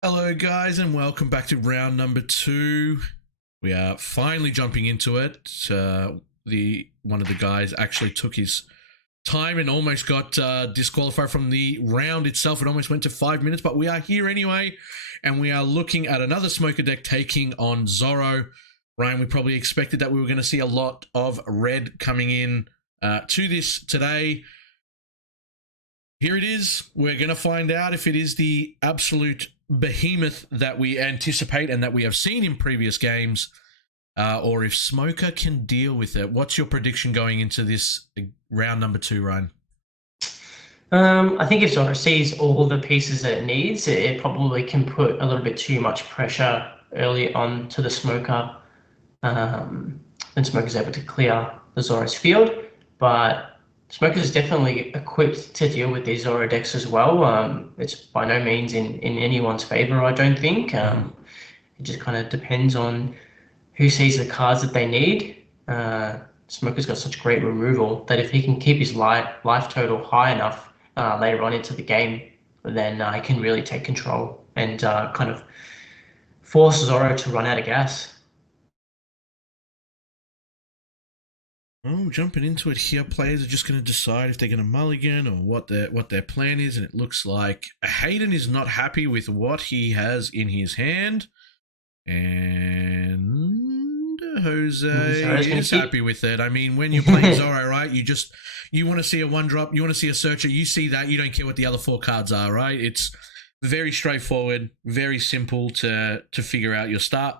Hello, guys, and welcome back to round number 2. We are finally jumping into it. The one of the guys actually took his time and almost got disqualified from the round itself. It almost went to 5 minutes, but we are here anyway, and we are looking at another smoker deck taking on Zoro. Ryan, we probably expected that we were going to see a lot of red coming in to this today. Here it is. We're going to find out if it is the absolute behemoth that we anticipate and that we have seen in previous games, or if Smoker can deal with it. What's your prediction going into this round number 2, Ryan? I think if Zoro sees all the pieces that it needs, it probably can put a little bit too much pressure early on to the Smoker. Then Smoker's able to clear the Zoro's field, but Smoker is definitely equipped to deal with these Zoro decks as well. It's by no means in anyone's favor, I don't think. It just kind of depends on who sees the cards that they need. Smoker's got such great removal that if he can keep his life total high enough later on into the game, then he can really take control and kind of force Zoro to run out of gas. Oh, jumping into it here, players are just going to decide if they're going to mulligan or what their plan is, and it looks like Hayden is not happy with what he has in his hand, and Jose is happy with it. I mean, when you're playing Zoro, right, you want to see a 1-drop, you want to see a searcher, you see that, you don't care what the other 4 cards are, right? It's very straightforward, very simple to figure out your start,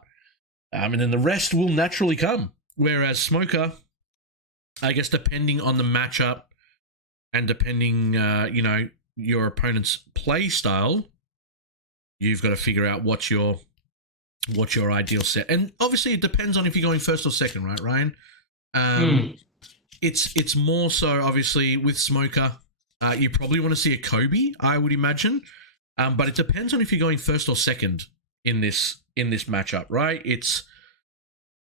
and then the rest will naturally come. Whereas Smoker, I guess, depending on the matchup and depending, your opponent's play style, you've got to figure out what's your ideal set. And obviously, it depends on if you're going first or second, right, Ryan? It's more so, obviously, with Smoker, you probably want to see a Kobe, I would imagine. But it depends on if you're going first or second in this matchup, right?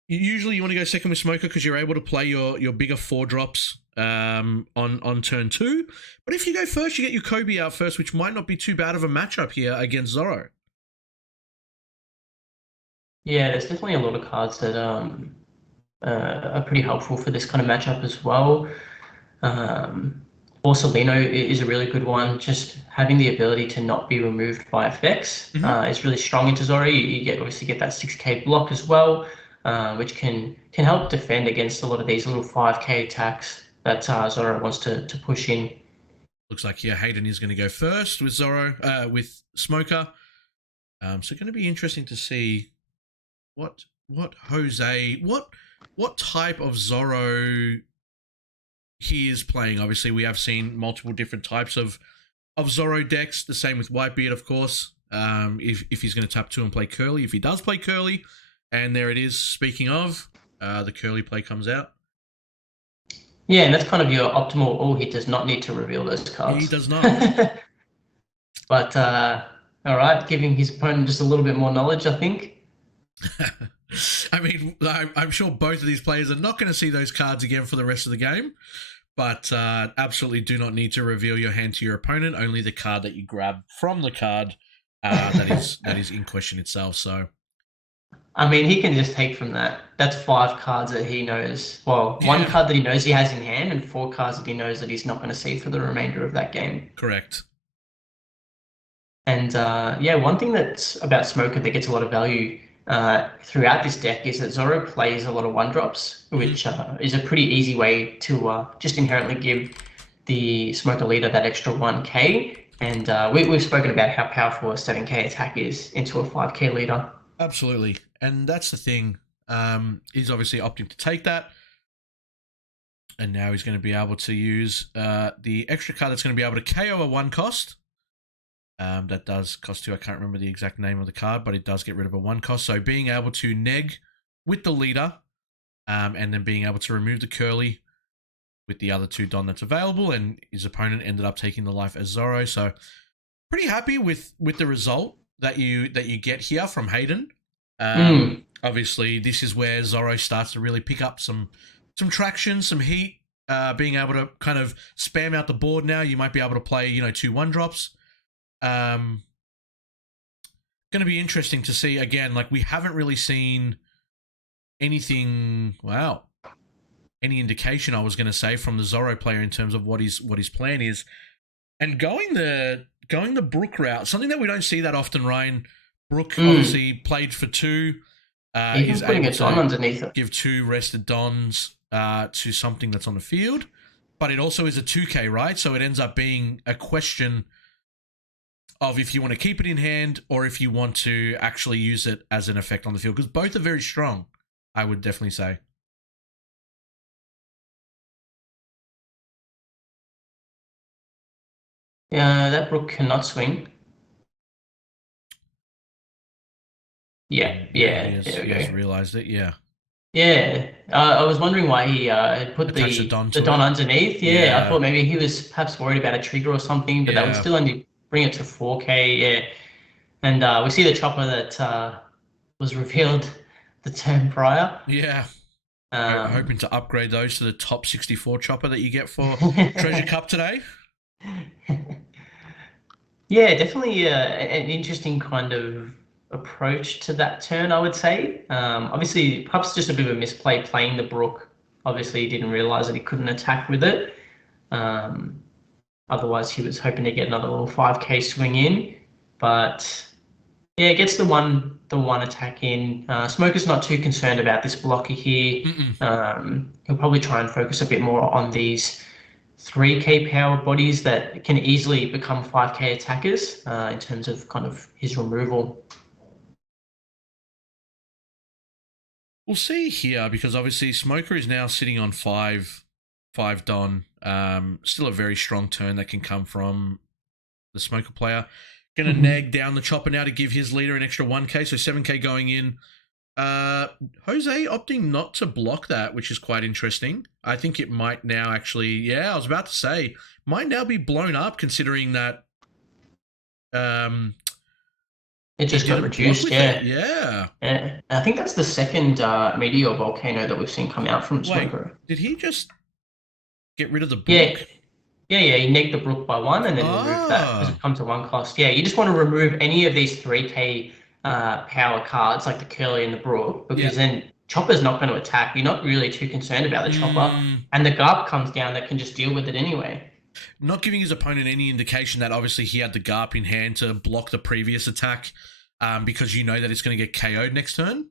Usually you want to go second with Smoker because you're able to play your bigger 4 drops on turn 2. But if you go first, you get your Kobe out first, which might not be too bad of a matchup here against Zoro. Yeah, there's definitely a lot of cards that are pretty helpful for this kind of matchup as well. Borsalino is a really good one. Just having the ability to not be removed by effects is really strong into Zoro. You obviously get that 6k block as well, which can help defend against a lot of these little 5k attacks that Zoro wants to push in. Looks like here Hayden is going to go first with Zoro, with Smoker. So going to be interesting to see what Jose, what type of Zoro he is playing. Obviously, we have seen multiple different types of Zoro decks. The same with Whitebeard, of course. If he's going to tap 2 and play Curly, if he does play Curly, and there it is. Speaking of, the Curly play comes out. Yeah, and that's kind of your optimal. Oh, he does not need to reveal those cards. He does not. But all right, giving his opponent just a little bit more knowledge, I think. I mean, I'm sure both of these players are not going to see those cards again for the rest of the game, but absolutely do not need to reveal your hand to your opponent. Only the card that you grab from the card that is in question itself. So, I mean, he can just take from that. That's 5 cards that he knows. Well, 1 card that he knows he has in hand, and 4 cards that he knows that he's not going to see for the remainder of that game. Correct. And one thing that's about Smoker that gets a lot of value throughout this deck is that Zoro plays a lot of 1-drops, which is a pretty easy way to just inherently give the Smoker leader that extra 1k. And we've spoken about how powerful a 7k attack is into a 5k leader. Absolutely. And that's the thing. He's obviously opting to take that. And now he's going to be able to use the extra card that's going to be able to KO a 1 cost. That does cost 2. I can't remember the exact name of the card, but it does get rid of a 1 cost. So being able to neg with the leader, and then being able to remove the Curly with the other 2 Don that's available, and his opponent ended up taking the life as Zoro. So pretty happy with the result that you get here from Hayden. Obviously, this is where Zoro starts to really pick up some traction, some heat. Being able to kind of spam out the board now. You might be able to play, 2 1-drops. going to be interesting to see again. Like we haven't really seen anything. Wow, any indication I was going to say from the Zoro player in terms of what his plan is, and going the Brook route, something that we don't see that often. Ryan Brook obviously played for 2. Even Is putting able a Don to underneath it. give 2 rested Dons to something that's on the field, but it also is a 2K, right? So it ends up being a question of if you want to keep it in hand or if you want to actually use it as an effect on the field, because both are very strong, I would definitely say. Yeah, that Brook cannot swing. Yeah, Yeah, yeah, there we he has go. realized it. Yeah, Yeah, I was wondering why he put attach the Don the to Don it. underneath. Yeah, I Yeah, thought maybe he was perhaps worried about a trigger or something, but that would yeah, still only bring it to 4K. Yeah, and we see the chopper that was revealed the term prior. yeah. Hoping Um, to upgrade those to the top 64 chopper that you get for Treasure Cup today. Yeah, definitely an interesting kind of approach to that turn, I would say. Obviously, perhaps just a bit of a misplay playing the Brook. Obviously, he didn't realize that he couldn't attack with it. Um, Otherwise, he was hoping to get another little 5K swing in. But yeah, gets the one attack in. Smoker's not too concerned about this blocker here. Mm-mm. He'll probably try and focus a bit more on these 3K power bodies that can easily become 5K attackers in terms of kind of his removal. We'll see here because obviously Smoker is now sitting on 5 Don. Still a very strong turn that can come from the Smoker player. Gonna nag down the chopper now to give his leader an extra 1K, so 7K going in. Jose opting not to block that, which is quite interesting. I think it might now actually, yeah, I was about to say, might now be blown up considering that It he just got didn't block reduced, with it. yeah. Yeah. And I think that's the second meteor volcano that we've seen come out from Wait, Smoker. did he just get rid of the Yeah, Brook? yeah. He negged the Brook by 1 and then removed that because Ah. it comes to 1 cost. Yeah, you just want to remove any of these 3K power cards like the Curly and the Brook Yeah. because then Chopper's not going to attack. You're not really too concerned about the Chopper. Mm, And the Garp comes down that can just deal with it anyway. not giving his opponent any indication that obviously he had the Garp in hand to block the previous attack because you know that it's going to get KO'd next turn.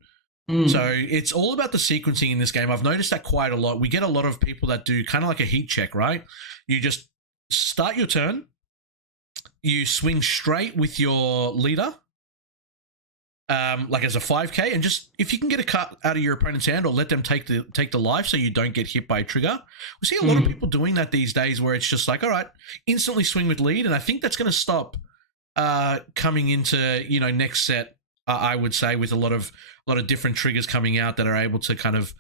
So Mm. it's all about the sequencing in this game. I've noticed that quite a lot. We get a lot of people that do kind of like a heat check, right? You just start your turn, you swing straight with your leader, like as a 5K, and just if you can get a cut out of your opponent's hand or let them take the life so you don't get hit by a trigger. We see a lot of people doing that these days where it's just like, all right, instantly swing with lead, and I think that's going to stop coming into next set. I would say with a lot of different triggers coming out that are able to kind of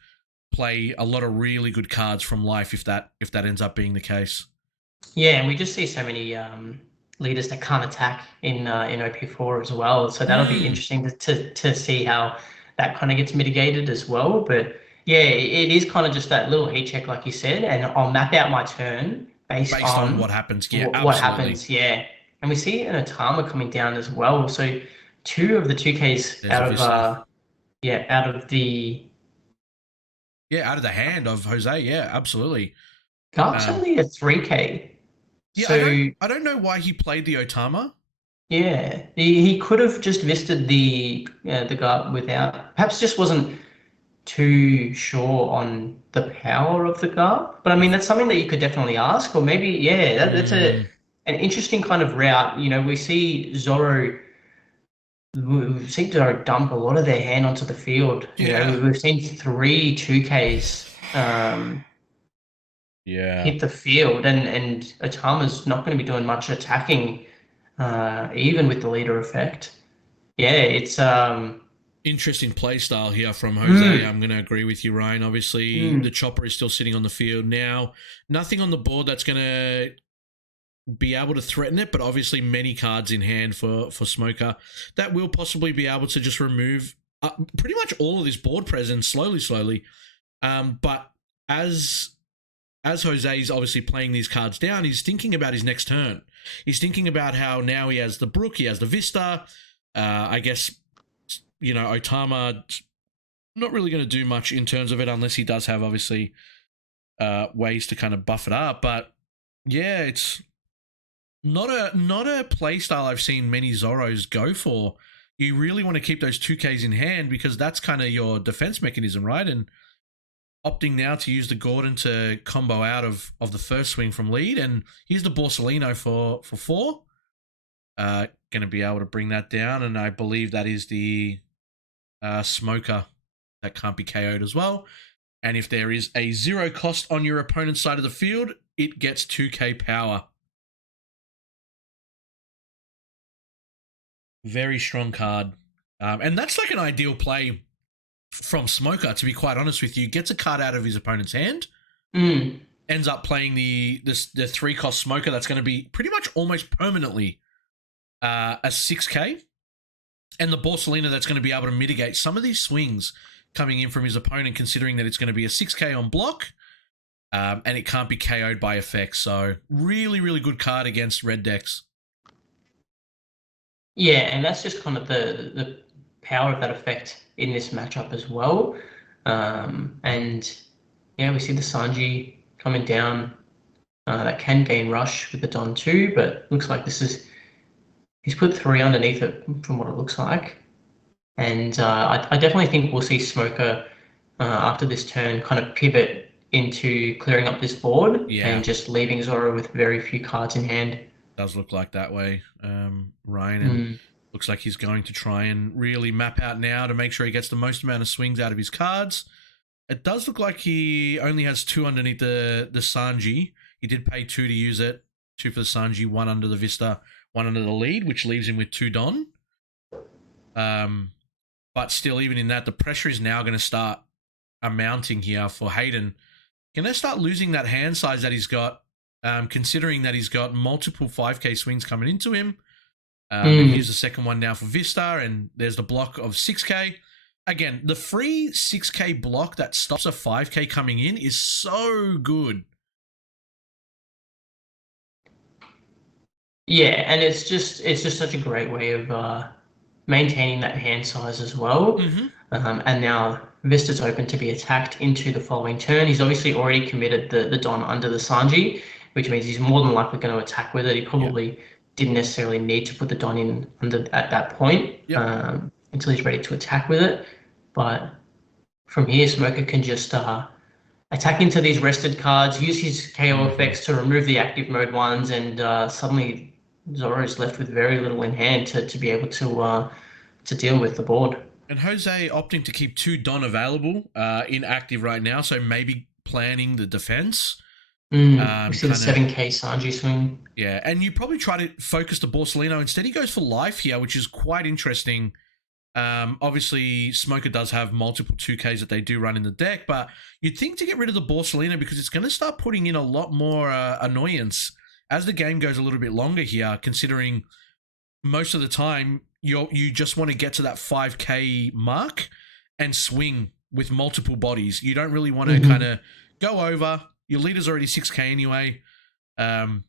play a lot of really good cards from life if that ends up being the case. Yeah, and we just see so many leaders that can't attack in OP4 as well. So that'll be interesting to see how that kind of gets mitigated as well. But yeah, it is kind of just that little heat check, like you said, and I'll map out my turn based Based on on what happens. Yeah, what absolutely. happens. Yeah, and we see an Atama coming down as well. So 2 of the 2Ks There's a out of Vista. out of the Out of the hand of Jose. Yeah, absolutely. Garp's Um, only a 3K. yeah, So I don't know why he played the Otama. yeah, he could have just listed the guard without, perhaps just wasn't too sure on the power of the guard. But I mean, that's something that you could definitely ask, or maybe yeah, that's Mm, an interesting kind of route. You know, we see Zoro. We've seen Zoro dump a lot of their hand onto the field. You know, yeah. we've seen 3 2Ks Yeah. hit the field, and Atama's not going to be doing much attacking, even with the leader effect. Yeah, it's Interesting play style here from Jose. mm, I'm going to agree with you, Ryan. Obviously, the mm. chopper is still sitting on the field now. Nothing on the board that's going to be able to threaten it, but obviously many cards in hand for Smoker that will possibly be able to just remove pretty much all of this board presence slowly. But as Jose's obviously playing these cards down, he's thinking about his next turn. He's thinking about how now he has the Brook, he has the Vista. I guess, Otama not really going to do much in terms of it unless he does have obviously ways to kind of buff it up. But yeah, it's not a play style I've seen many Zoros go for. You really want to keep those 2Ks in hand because that's kind of your defense mechanism, right? And opting now to use the Gordon to combo out of the first swing from lead, and here's the Borsalino for 4. Going to be able to bring that down, and I believe that is the Smoker that can't be KO'd as well. And if there is a 0 cost on your opponent's side of the field, it gets 2k power. Very strong card. And that's like an ideal play from Smoker, to be quite honest with you. Gets a card out of his opponent's hand, ends up playing the 3-cost Smoker that's going to be pretty much almost permanently a 6k, and the Borsalino that's going to be able to mitigate some of these swings coming in from his opponent, considering that it's going to be a 6k on block, and it can't be KO'd by effects. So really, really good card against red decks. Yeah, and that's just kind of the power of that effect in this matchup as well. And yeah, we see the Sanji coming down. That can gain rush with the Don too, but looks like he's put 3 underneath it from what it looks like. And I definitely think we'll see Smoker after this turn kind of pivot into clearing up this board and just leaving Zoro with very few cards in hand. Does look like that way, Ryan, and looks like he's going to try and really map out now to make sure he gets the most amount of swings out of his cards. It does look like he only has 2 underneath the Sanji. He did pay 2 to use it, 2 for the Sanji, 1 under the Vista, 1 under the lead, which leaves him with 2 Don. But still, even in that, the pressure is now going to start amounting here for Hayden. Going to start losing that hand size that he's got, considering that he's got multiple 5k swings coming into him. And here's the second one now for Vista, and there's the block of 6k. Again, the free 6k block that stops a 5k coming in is so good. Yeah, and it's just such a great way of maintaining that hand size as well. And now Vista's open to be attacked into the following turn. He's obviously already committed the Don under the Sanji, which means he's more than likely going to attack with it. He probably didn't necessarily need to put the Don in under at that point until he's ready to attack with it. But from here, Smoker can just attack into these rested cards, use his KO effects to remove the active mode ones, and suddenly Zoro is left with very little in hand to be able to deal with the board. And Jose opting to keep 2 Don available in active right now, so maybe planning the defense. We see the 7k Sanji swing. Yeah, and you probably try to focus the Borsalino. Instead, he goes for life here, which is quite interesting. Obviously, Smoker does have multiple 2Ks that they do run in the deck, but you'd think to get rid of the Borsalino because it's going to start putting in a lot more annoyance as the game goes a little bit longer here, considering most of the time you just want to get to that 5k mark and swing with multiple bodies. You don't really want to kind of go over. Your leader's already 6k anyway. And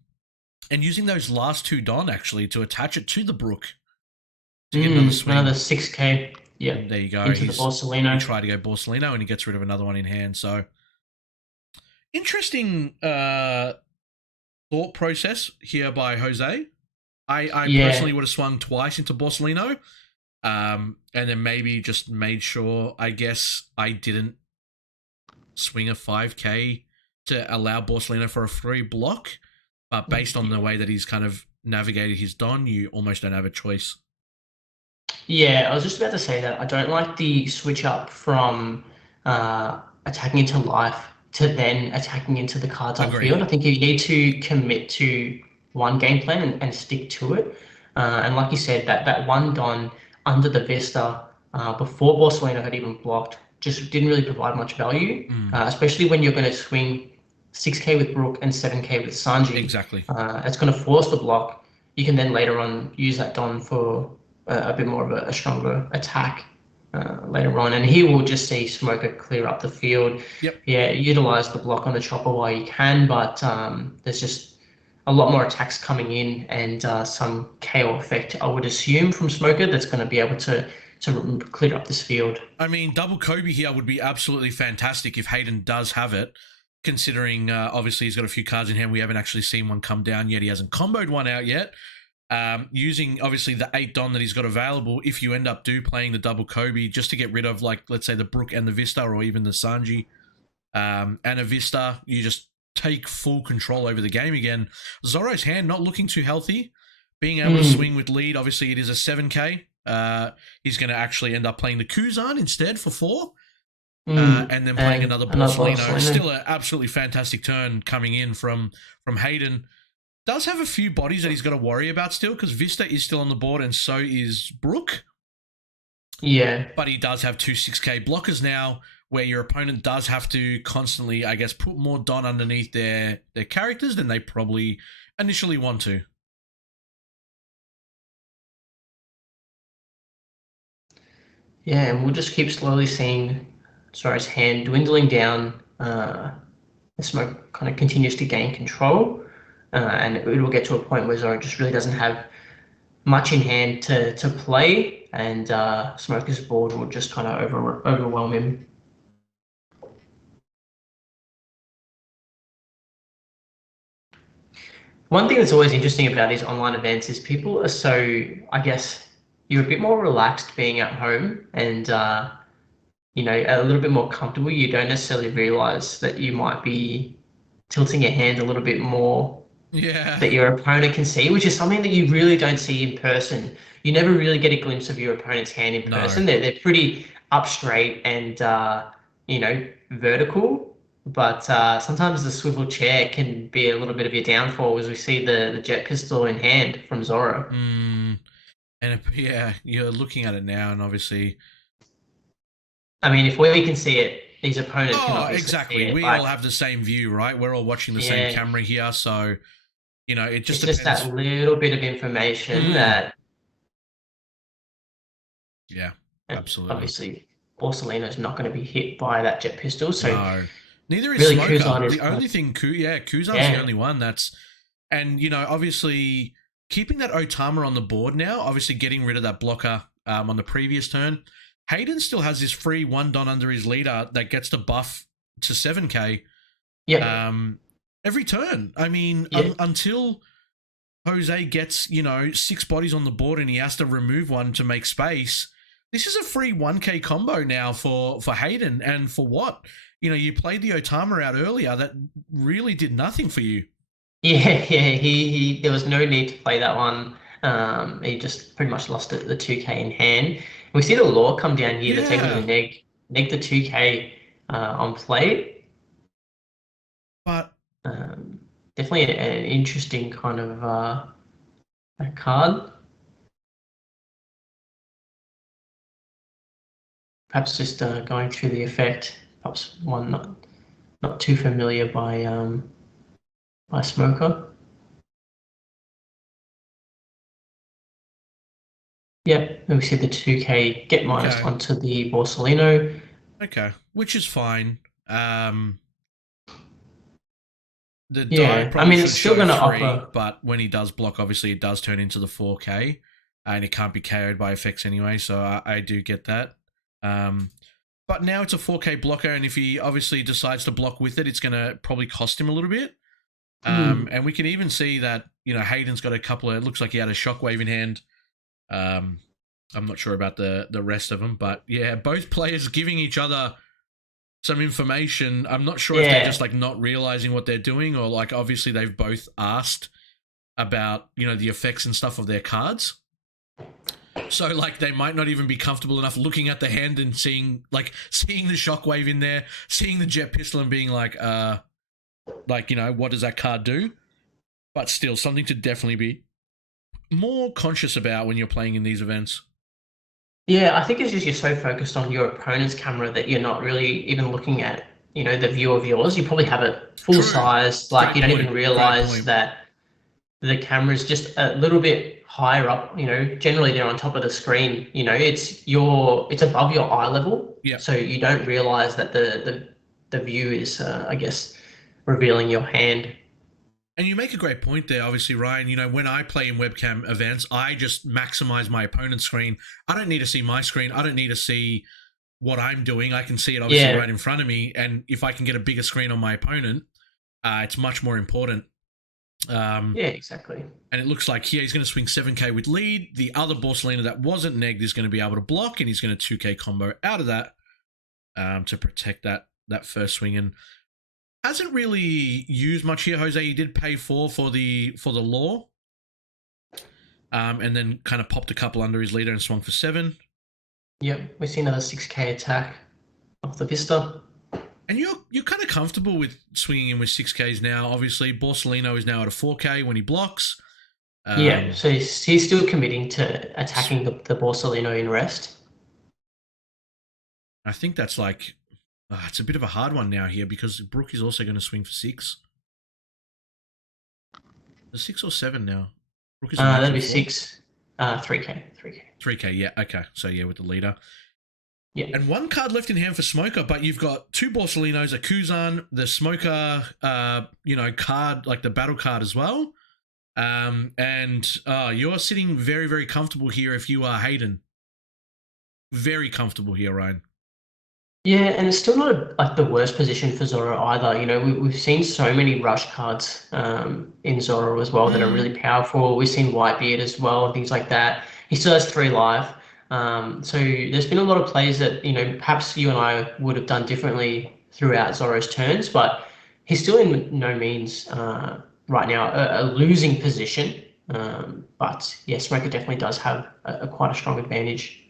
using those last 2 Don actually to attach it to the Brook to get another swing. Another 6k. Yeah. And there you go. Into the Borsalino. He tried to go Borsalino and he gets rid of another one in hand. So interesting thought process here by Jose. I personally would have swung twice into Borsalino, and then maybe just made sure, I guess, I didn't swing a 5k to allow Borsalino for a free block. But based on the way that he's kind of navigated his Don, you almost don't have a choice. Yeah, I was just about to say that. I don't like the switch up from attacking into life to then attacking into the cards on field. I think you need to commit to one game plan and stick to it. And like you said, that 1 Don under the Vista before Borsalino had even blocked just didn't really provide much value, especially when you're going to swing 6k with Brook and 7k with Sanji. Exactly. It's going to force the block. You can then later on use that Don for a bit more of a stronger attack later on. And here we'll just see Smoker clear up the field. Yep. Yeah, utilize the block on the chopper while you can, but there's just a lot more attacks coming in and some KO effect, I would assume, from Smoker that's going to be able to clear up this field. I mean, double Kobe here would be absolutely fantastic if Hayden does have it, considering obviously he's got a few cards in hand. We haven't actually seen one come down yet. He hasn't comboed one out yet. Using obviously the 8 Don that he's got available, if you end up playing the double Kobe, just to get rid of, like, let's say the Brook and the Vista, or even the Sanji and a Vista, you just take full control over the game again. Zoro's hand not looking too healthy. Being able to swing with lead, obviously it is a 7k. He's going to actually end up playing the Kuzan instead for 4. And then playing another Borsalino. Still an absolutely fantastic turn coming in from Hayden. Does have a few bodies that he's got to worry about still, because Vista is still on the board and so is Brook. Yeah. But he does have 2 6k blockers now, where your opponent does have to constantly, I guess, put more Don underneath their characters than they probably initially want to. Yeah, and we'll just keep slowly seeing Zoro's hand dwindling down. The Smoke kind of continues to gain control, and it will get to a point where Zoro just really doesn't have much in hand to play, and Smoker's board will just kind of overwhelm him. One thing that's always interesting about these online events is people are so, I guess, you're a bit more relaxed being at home and, you know, a little bit more comfortable. You don't necessarily realize that you might be tilting your hand a little bit more that your opponent can see, which is something that you really don't see in person. You never really get a glimpse of your opponent's hand in person. No. They're pretty up straight and, you know, vertical. But sometimes the swivel chair can be a little bit of your downfall, as we see the jet pistol in hand from Zoro. And yeah, you're looking at it now, and obviously, I mean, if we can see it, these opponents can obviously exactly. See it. We all have the same view, right? We're all watching the same camera here, so you know, it just depends. Just that little bit of information that. Yeah, absolutely. Obviously, Borsalino's not going to be hit by that jet pistol, so. No. Neither is really Smoker. The only thing, Kuzan's the only one that's, and you know, obviously keeping that Otama on the board now, obviously getting rid of that blocker on the previous turn. Hayden still has this free 1 Don under his leader that gets the buff to 7k. Yeah. Every turn. I mean, until Jose gets, you know, 6 bodies on the board and he has to remove one to make space. This is a free 1k combo now for Hayden, and for what? You know, you played the Otama out earlier. That really did nothing for you. Yeah. He there was no need to play that one. He just pretty much lost the 2k in hand. We see the law come down here. They're taking the neg the 2k on play. But definitely an interesting kind of a card. Perhaps just going through the effect. Perhaps one not too familiar by Smoker. Yeah, we see the 2k get minus onto the Borsalino. Okay, which is fine. The I mean, it's still going to offer, but when he does block, obviously it does turn into the 4k, and it can't be KO'd by effects anyway. So I do get that. But now it's a 4k blocker, and if he obviously decides to block with it, it's going to probably cost him a little bit. And we can even see that, you know, Hayden's got a couple of, it looks like he had a shockwave in hand. I'm not sure about the rest of them, but yeah, both players giving each other some information. I'm not sure if they're just like not realizing what they're doing, or like obviously they've both asked about, you know, the effects and stuff of their cards. So like they might not even be comfortable enough looking at the hand and seeing the shockwave in there, seeing the jet pistol and being like, you know, what does that card do? But still, something to definitely be more conscious about when you're playing in these events. Yeah, I think it's just you're so focused on your opponent's camera that you're not really even looking at, you know, the view of yours. You probably have it full size, like you don't even realize that the camera is just a little bit higher up. You know, generally they're on top of the screen. You know, it's above your eye level. Yeah. So you don't realize that the view is, I guess, revealing your hand. And you make a great point there, obviously, Ryan. You know, when I play in webcam events, I just maximize my opponent's screen. I don't need to see my screen. I don't need to see what I'm doing. I can see it obviously Yeah, right in front of me. And if I can get a bigger screen on my opponent, it's much more important. yeah, exactly. And it looks like here he's going to swing 7k with lead. The other Borsalino that wasn't negged is going to be able to block, and he's going to 2k combo out of that to protect that first swing. And hasn't really used much here, Jose. He did pay for the law, and then kind of popped a couple under his leader and swung for 7. Yep, we see another 6k attack off the Vista. And you're kind of comfortable with swinging in with 6Ks now. Obviously, Borsalino is now at a 4K when he blocks. Yeah, so he's still committing to attacking the Borsalino in rest. I think that's like, it's a bit of a hard one now here because Brook is also going to swing for 6. The 6 or 7 now? Brook is That'd be 6. 3k. 3K, yeah, okay. So yeah, with the leader. Yeah. And one card left in hand for Smoker, but you've got 2 Borsalinos, a Kuzan, the Smoker, card, like the battle card as well. And you're sitting very, very comfortable here if you are Hayden. Very comfortable here, Ryan. Yeah, and it's still not like the worst position for Zoro either. You know, we've seen so many rush cards in Zoro as well that are really powerful. We've seen Whitebeard as well and things like that. He still has 3 life. So there's been a lot of plays that, you know, perhaps you and I would have done differently throughout Zoro's turns, but he's still in no means right now a losing position. But yeah, Smoker definitely does have quite a strong advantage.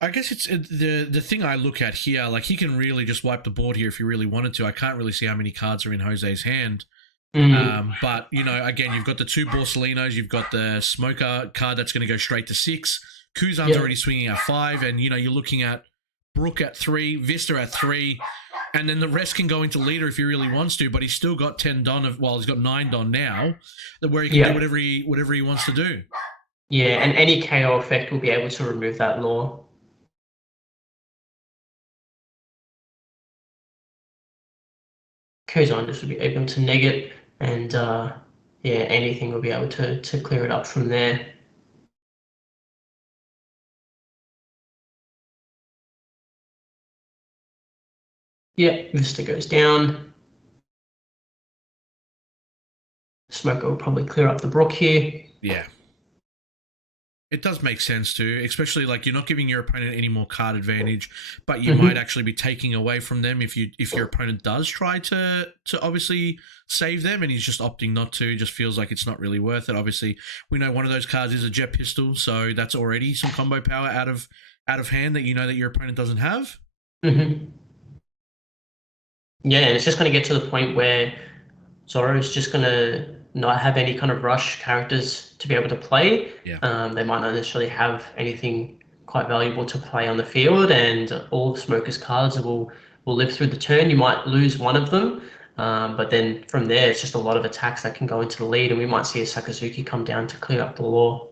I guess it's the thing I look at here. Like he can really just wipe the board here if he really wanted to. I can't really see how many cards are in Jose's hand. But you know, again, you've got the 2 Borsalinos, you've got the Smoker card that's going to go straight to 6. Kuzan's already swinging at 5, and you know you're looking at Brook at 3, Vista at 3, and then the rest can go into leader if he really wants to. But he's still got 10 Don he's got 9 Don now, where he can do whatever he wants to do. Yeah, and any KO effect will be able to remove that law. Kuzan just will be able to neg it, and yeah, anything will be able to clear it up from there. Yeah, Vista goes down. Smoker will probably clear up the Brook here. Yeah. It does make sense too, especially like you're not giving your opponent any more card advantage, but you might actually be taking away from them if your opponent does try to obviously save them, and he's just opting not to. Just feels like it's not really worth it. Obviously, we know one of those cards is a Jet Pistol, so that's already some combo power out of hand that you know that your opponent doesn't have. Yeah, and it's just going to get to the point where Zoro is just going to not have any kind of rush characters to be able to play. Yeah. They might not necessarily have anything quite valuable to play on the field, and all the Smoker's cards will live through the turn. You might lose one of them, but then from there, it's just a lot of attacks that can go into the lead, and we might see a Sakazuki come down to clear up the law.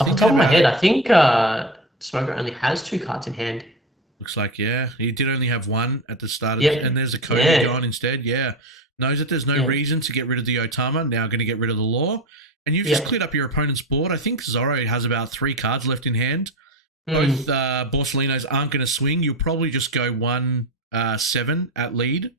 Off the top of my head, I think Smoker only has 2 cards in hand. Looks like, yeah. He did only have 1 at the start of it, and there's a Cody gone instead, yeah. Knows that there's no reason to get rid of the Otama, now going to get rid of the law. And you've just cleared up your opponent's board. I think Zoro has about 3 cards left in hand. Both Borsalinos aren't going to swing. You'll probably just go 1-7 at lead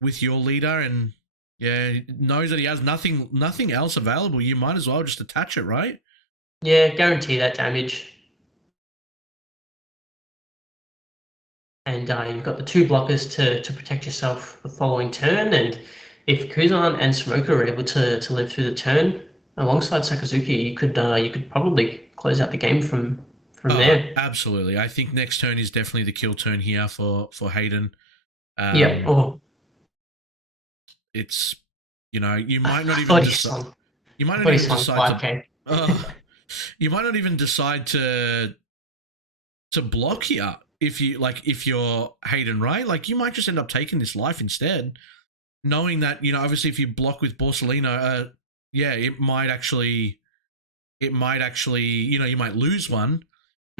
with your leader, and yeah, knows that he has nothing else available. You might as well just attach it, right? Yeah, guarantee that damage. And you've got the 2 blockers to protect yourself the following turn. And if Kuzan and Smoker are able to live through the turn alongside Sakazuki, you could probably close out the game from there. Absolutely. I think next turn is definitely the kill turn here for Hayden. It's, you know, you might not even decide. You might not even decide to. You might not even decide to block here. If you're Hayden, right? Like you might just end up taking this life instead, knowing that, you know, obviously if you block with Borsalino, it might actually, you know, you might lose one,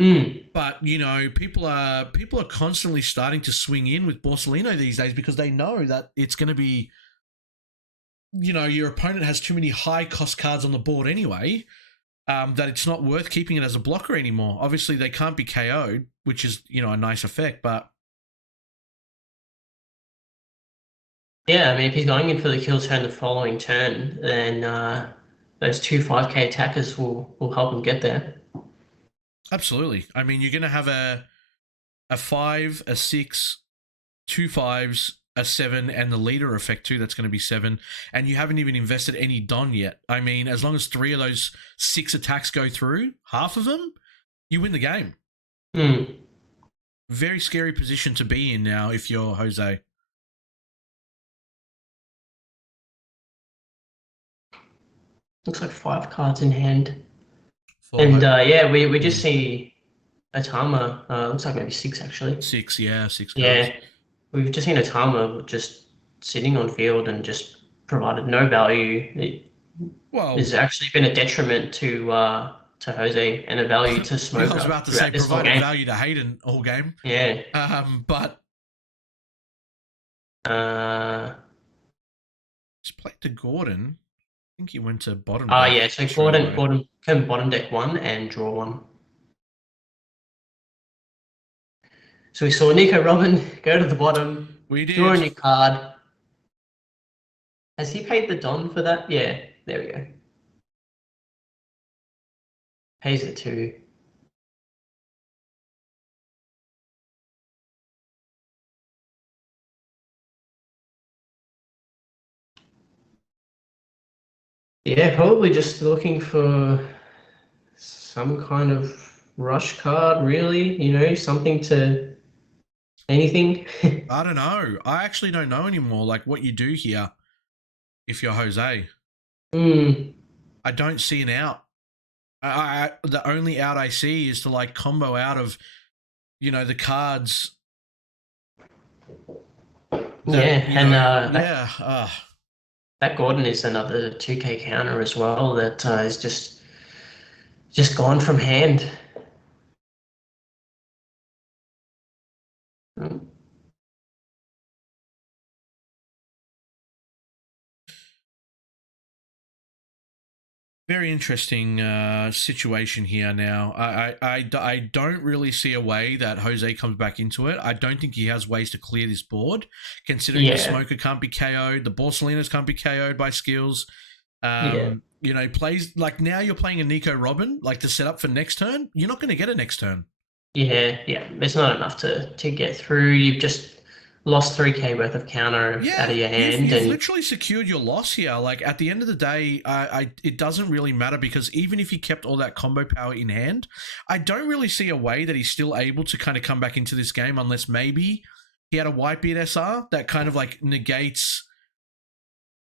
Mm. But people are constantly starting to swing in with Borsellino these days because they know that it's going to be, your opponent has too many high cost cards on the board anyway. That it's not worth keeping it as a blocker anymore. Obviously, they can't be KO'd, which is a nice effect. But Yeah, I mean, if he's going in for the kill turn the following turn, then those two 5k attackers will help him get there. absolutely, I mean, you're going to have a 5, a 6, two 5s, a 7, and the leader effect too. That's going to be 7, and you haven't even invested any Don yet. I mean, as long as 3 of those 6 attacks go through, half of them, you win the game. Mm. Very scary position to be in now if you're Jose. Looks like 5 cards in hand. For And yeah, we just see Atama. Looks like maybe 6 actually. 6, yeah, 6 cards. Yeah, we've just seen Atama just sitting on field and just provided no value. It Well, has actually been a detriment to Jose and a value to yeah, I was Smoker about to say throughout this whole provided game. value to Hayden all game. Yeah. But Uh, just played to Gordon. I think he went to bottom oh deck yeah, so straight away. can bottom deck 1 and draw 1. So we saw Nico Robin go to the bottom, We draw a did. new card. Has he paid the Don for that? Yeah, there we go. Pays it too. Yeah, probably just looking for some kind of rush card, really. Something to anything. I don't know. I actually don't know anymore. Like what you do here, if you're Jose, Mm, I don't see an out. The only out I see is to like combo out of, the cards that yeah, and yeah. that Gordon is another 2k counter as well that is just gone from hand. Mm. Very interesting situation here now. I don't really see a way that Jose comes back into it. I don't think he has ways to clear this board, considering the Yeah, Smoker can't be KO'd, the Borsalinos can't be KO'd by skills. yeah, Plays like now you're playing a Nico Robin, like to set up for next turn. You're not going to get a next turn. yeah. It's not enough to get through. You've just lost 3k worth of counter out Yeah, of your you've hand, you've and literally secured your loss here. Like at the end of the day, it doesn't really matter because even if he kept all that combo power in hand, I don't really see a way that he's still able to kind of come back into this game unless maybe he had a Whitebeard SR that kind of like negates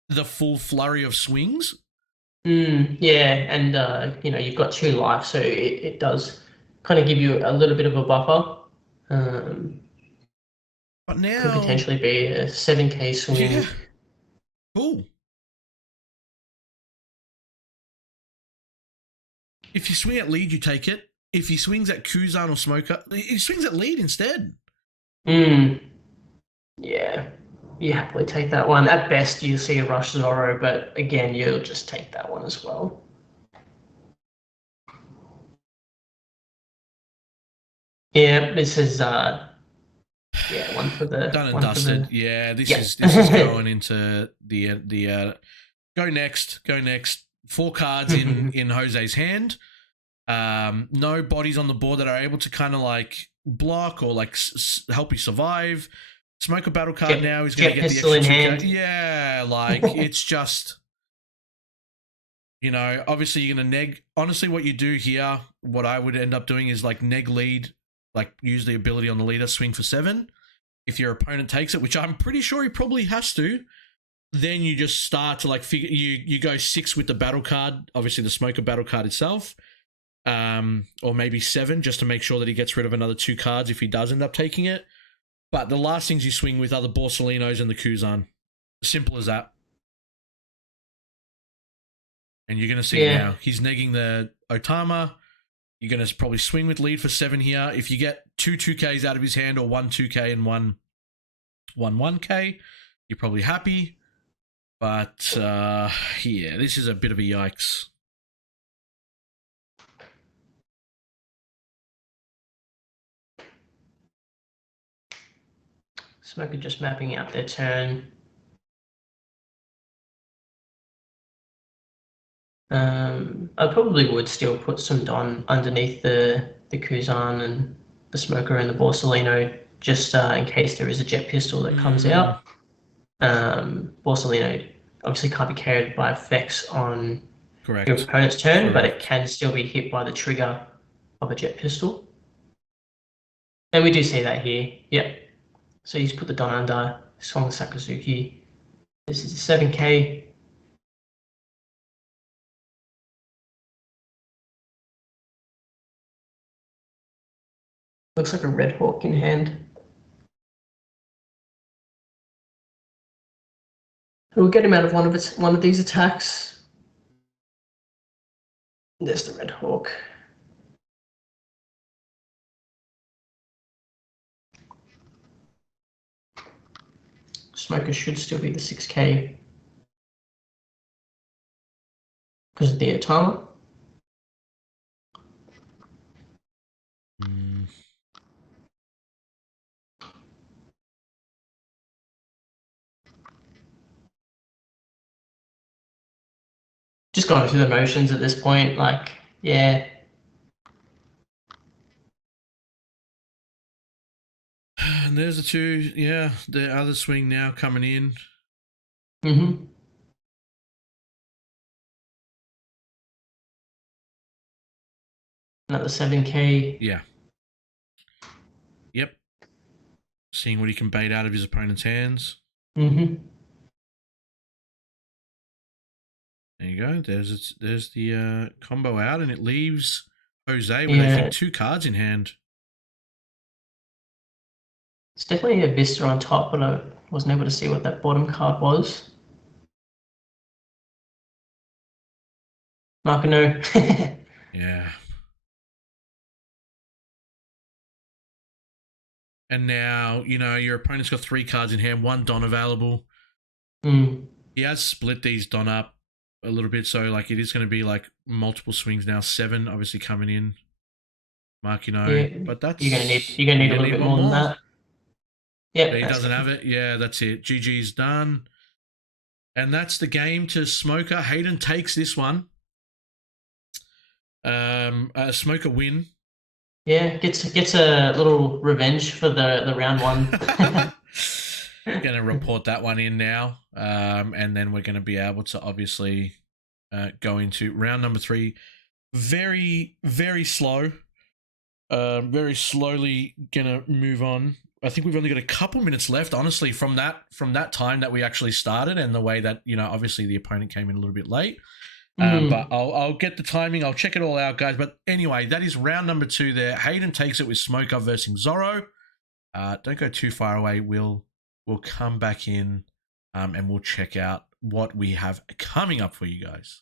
the full flurry of swings. yeah, and you've got 2 life, so it does kind of give you a little bit of a buffer. Um, But could now, potentially be a 7k yeah, swing. cool. If you swing at lead, you take it. If he swings at Kuzan or Smoker, he swings at lead instead. Mm, yeah, you happily take that one. At best, you see a rush Zoro, but again, you'll just take that one as well. Yeah, this is one for Done and one for dusted. the Yeah, this yeah. is going into the go next. 4 cards in Jose's hand. No bodies on the board that are able to kind of like block or like help you survive. Smoke a battle card now. He's going to get the pistol extra in 2 hand. cards. Yeah, like it's just. Obviously you're going to neg. Honestly, what you do here, what I would end up doing is like neg lead, like use the ability on the leader, swing for 7. If your opponent takes it, which I'm pretty sure he probably has to, then you just start to like figure you go 6 with the battle card, obviously the Smoker battle card itself, or maybe 7 just to make sure that he gets rid of another 2 cards if he does end up taking it. But the last things you swing with are the Borsalinos and the Kuzan. Simple as that. And you're going to see now he's negging the Otama. You're going to probably swing with lead for 7 here. If you get 2 2Ks out of his hand or 1 2K and 1 1K, you're probably happy. But yeah, this is a bit of a yikes. Smoker just mapping out their turn. I probably would still put some Don underneath the Kuzan and the Smoker and the Borsalino, just in case there is a jet pistol that comes out. Borsalino obviously can't be carried by effects on your opponent's turn, but it can still be hit by the trigger of a jet pistol. And we do see that here. Yep. So he's put the Don under, swung Sakazuki. This is a 7K. Looks like a Red Hawk in hand. We'll get him out of one of these attacks. There's the Red Hawk. Smoker should still be the 6K because of the Otama. Just going through the motions at this point, like, yeah. And there's the 2, yeah, the other swing now coming in. Another 7K. Yeah. Yep. Seeing what he can bait out of his opponent's hands. There you go. There's the combo out, and it leaves Jose with I think 2 cards in hand. It's definitely a Vista on top, but I wasn't able to see what that bottom card was. Nakano. Yeah. And now, you know, your opponent's got 3 cards in hand, 1 Don available. He has split these Don up a little bit, so like it is going to be like multiple swings now. 7 obviously coming in. Mark, you know, yeah, but that's you're gonna need a little bit more than that. Yeah, he doesn't have it. Yeah, that's it. GG's done, and that's the game to Smoker. Hayden takes this one. Smoker win. Yeah, gets a little revenge for the round 1. We're going to report that one in now, and then we're going to be able to obviously go into round number 3. Very, very slow. Very slowly going to move on. I think we've only got a couple minutes left, honestly, from that time that we actually started, and the way that, you know, obviously the opponent came in a little bit late. But I'll get the timing. I'll check it all out, guys. But anyway, that is round number 2 there. Hayden takes it with Smoker versus Zoro. Don't go too far away. We'll come back in and we'll check out what we have coming up for you guys.